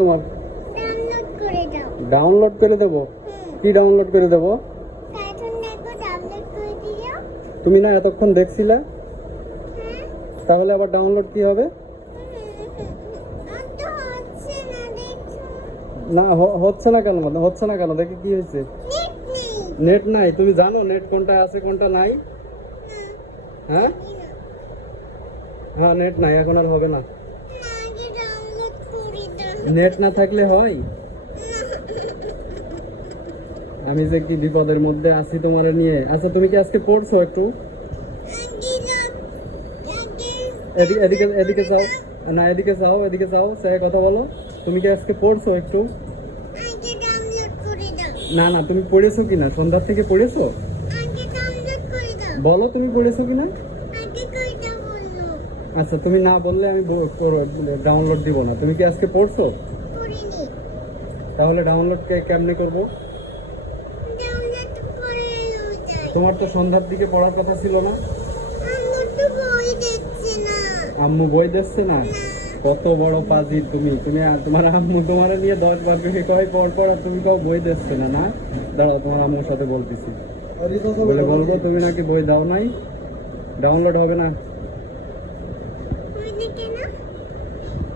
তোমার ডাউনলোড করে দাও। ডাউনলোড করে দেবো? কি ডাউনলোড করে দেবো? কার্টুন দেখো, ডাউনলোড করে দিও। তুমি না এতক্ষণ দেখছিলে, হ্যাঁ, তাহলে আবার ডাউনলোড কি হবে? আর তো হচ্ছে না, দেখো। না হচ্ছে না কেন? হচ্ছে না কেন? দেখি কি হয়েছে। নেট নেই। নেট নাই? তুমি জানো নেট কোনটা আছে কোনটা নাই? না, হ্যাঁ জানি না। হ্যাঁ, নেট নাই, এখন আর হবে না। না, আগে ডাউনলোড করে দাও। নেট না থাকলে হয়? আমি যে কি বিপদের মধ্যে আছি তোমার নিয়ে। আচ্ছা তুমি কি আজকে পড়ছো একটু? এদিকে এদিকে যাও। না, এদিকে যাও, এদিকে যাও, সে কথা বলো। তুমি কি আজকে পড়ছো একটু? আগে ডাউনলোড করে দাও। না না, তুমি পড়েছো কিনা? সন্ধ্যার থেকে পড়েছো? আগে ডাউনলোড করে দাও। বলো তুমি পড়েছো কিনা। আগে কইটা বললো। আচ্ছা তুমি না বললে আমি ডাউনলোড দিব না। তুমি কি আজকে পড়ছো? করিনি। তাহলে ডাউনলোড কেমনে করব? ডাউনলোড করে যাই। তোমার তো সন্ধ্যার দিকে পড়ার কথা ছিল না? আমার তো বই দেখছে না। আম্মু বই দিচ্ছে না? কত বড় পাজি তুমি! তোমার আম্মু তোমার নিয়ে 10 বার করে কয় পড় আর তুমি কাউ বই দিচ্ছে না। না দাঁড়াও, তোমার আম্মুর সাথে বলতেছি। বলে বলবো তুমি নাকি বই দাও নাই, ডাউনলোড হবে না।